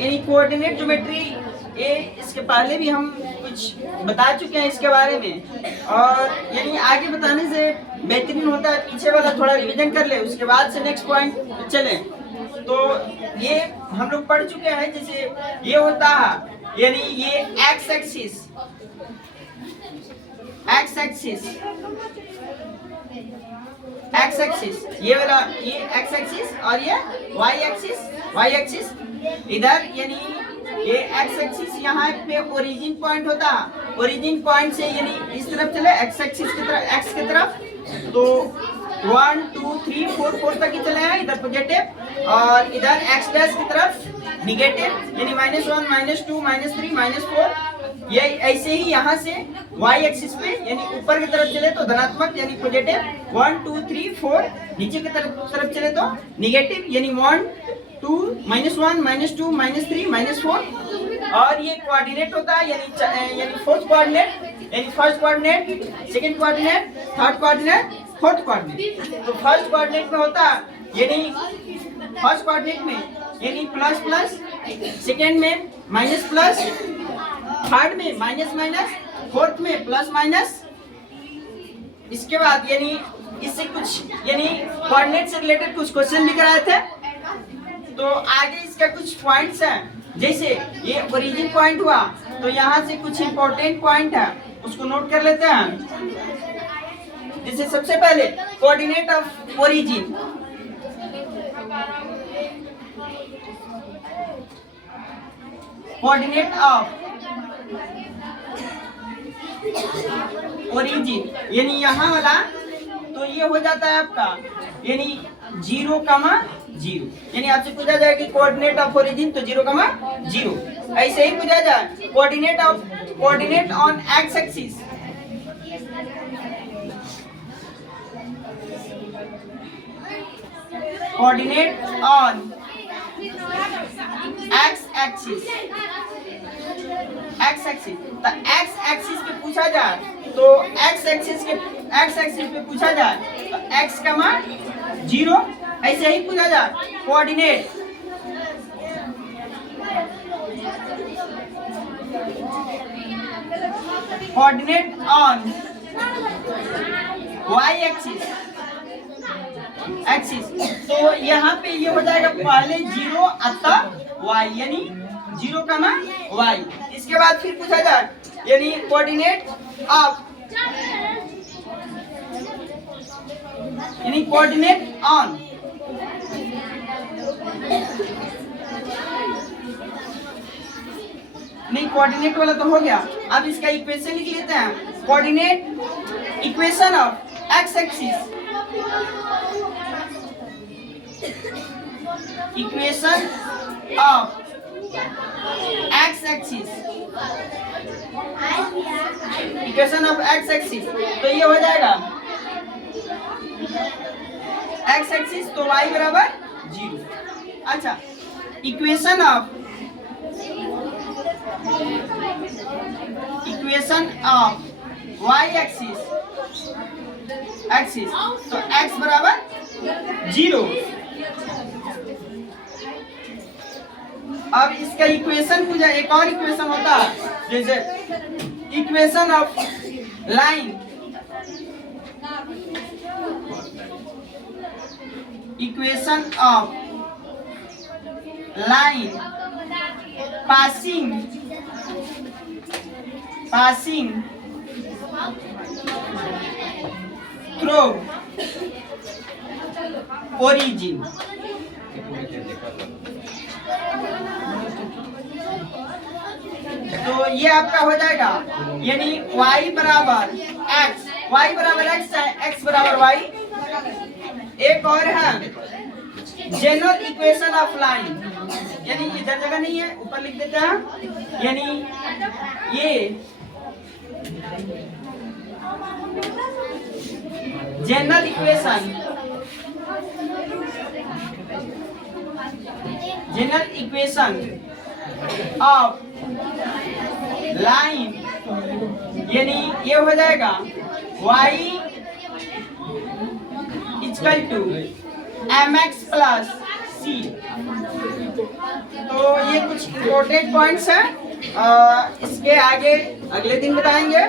यानी coordinate geometry ये इसके पहले भी हम कुछ बता चुके हैं इसके बारे में, और यानी आगे बताने से बेहतरीन होता है पीछे वाला थोड़ा रिवीजन कर ले, उसके बाद से नेक्स्ट पॉइंट चले। तो ये हम लोग पढ़ चुके हैं, जैसे ये होता है यानी ये एक्स एक्सिस ये वाला, ये एक्स एक्सिस और ये वाई एक्सिस इधर, यानी ये एक्स एक्सिस यहाँ पे ओरिजिन पॉइंट होता है, ओरिजिन पॉइंट से यानी इस तरफ चले एक्स एक्सिस की तरफ, एक्स की तरफ, तो 1 2 3 4 तक ही चले हैं इधर पॉजिटिव, और इधर एक्स डैश की तरफ निगेटिव, यानी -1 -2 -3 -4। ये ऐसे ही यहाँ से y एक्सिस पे यानी ऊपर की तरफ चले तो धनात्मक यानी पॉजिटिव 1 2 3 4, नीचे की तरफ चले तो निगेटिव यानी 1 2 -1 -2 -3 -4। और ये कोऑर्डिनेट होता है यानी फोर्थ कोऑर्डिनेट, यानी first coordinate, second coordinate, third coordinate, fourth coordinate. तो फर्स्ट कोऑर्डिनेट में होता है यानी फर्स्ट कोऑर्डिनेट में यानी प्लस प्लस, सेकंड में माइनस प्लस, थर्ड में माइनस माइनस, फोर्थ में प्लस माइनस। इसके बाद यानी इससे कुछ यानी कोऑर्डिनेट से रिलेटेड कुछ क्वेश्चन भी कराए थे, तो आगे इसका कुछ पॉइंट्स हैं, जैसे ये ओरिजिन पॉइंट हुआ, तो यहाँ से कुछ इंपॉर्टेंट पॉइंट है उसको नोट कर लेते हैं। जैसे सबसे पहले coordinate of origin, coordinate of origin यानी यहाँ वाला, तो ये हो जाता है आपका यानी 0, 0, यानी आपसे पूछा जाए कि कोऑर्डिनेट ऑफ ओरिजिन तो 0, 0। ऐसे ही पूछा जाए coordinate on x axis, coordinate on x axis, तो एक्स एक्सिस पे पूछा जाए तो एक्स एक्सिस पे पूछा जाए तो x, 0, ऐसे ही पूछा जाए कोऑर्डिनेट ऑन y एक्सिस, तो यहाँ पे ये हो जाएगा पहले 0 अतः y यानी 0, y। इसके बाद फिर पूछा जाए यानी कोऑर्डिनेट ऑफ यानी कोऑर्डिनेट ऑन नहीं, कोऑर्डिनेट वाला तो हो गया, अब इसका इक्वेशन लिख लेते हैं। Coordinate equation of x axis, equation of x axis, equation of x axis, तो ये हो जाएगा एक्स एक्सिस तो y बराबर 0। अच्छा, इक्वेशन ऑफ y एक्सिस तो x बराबर 0। अब इसका इक्वेशन पूछा, एक और इक्वेशन होता है जैसे equation of line, equation of line passing through origin. तो ये आपका हो जाएगा यानी y बराबर x है, x बराबर y। एक और है जनरल इक्वेशन ऑफ लाइन, यानी इधर जगह नहीं है, ऊपर लिख देते हैं, यानी ये जनरल इक्वेशन ऑफ लाइन, यानी ये हो जाएगा y equal to mx plus c, तो ये कुछ इम्पोर्टेंट पॉइंट्स हैं, इसके आगे अगले दिन बताएंगे।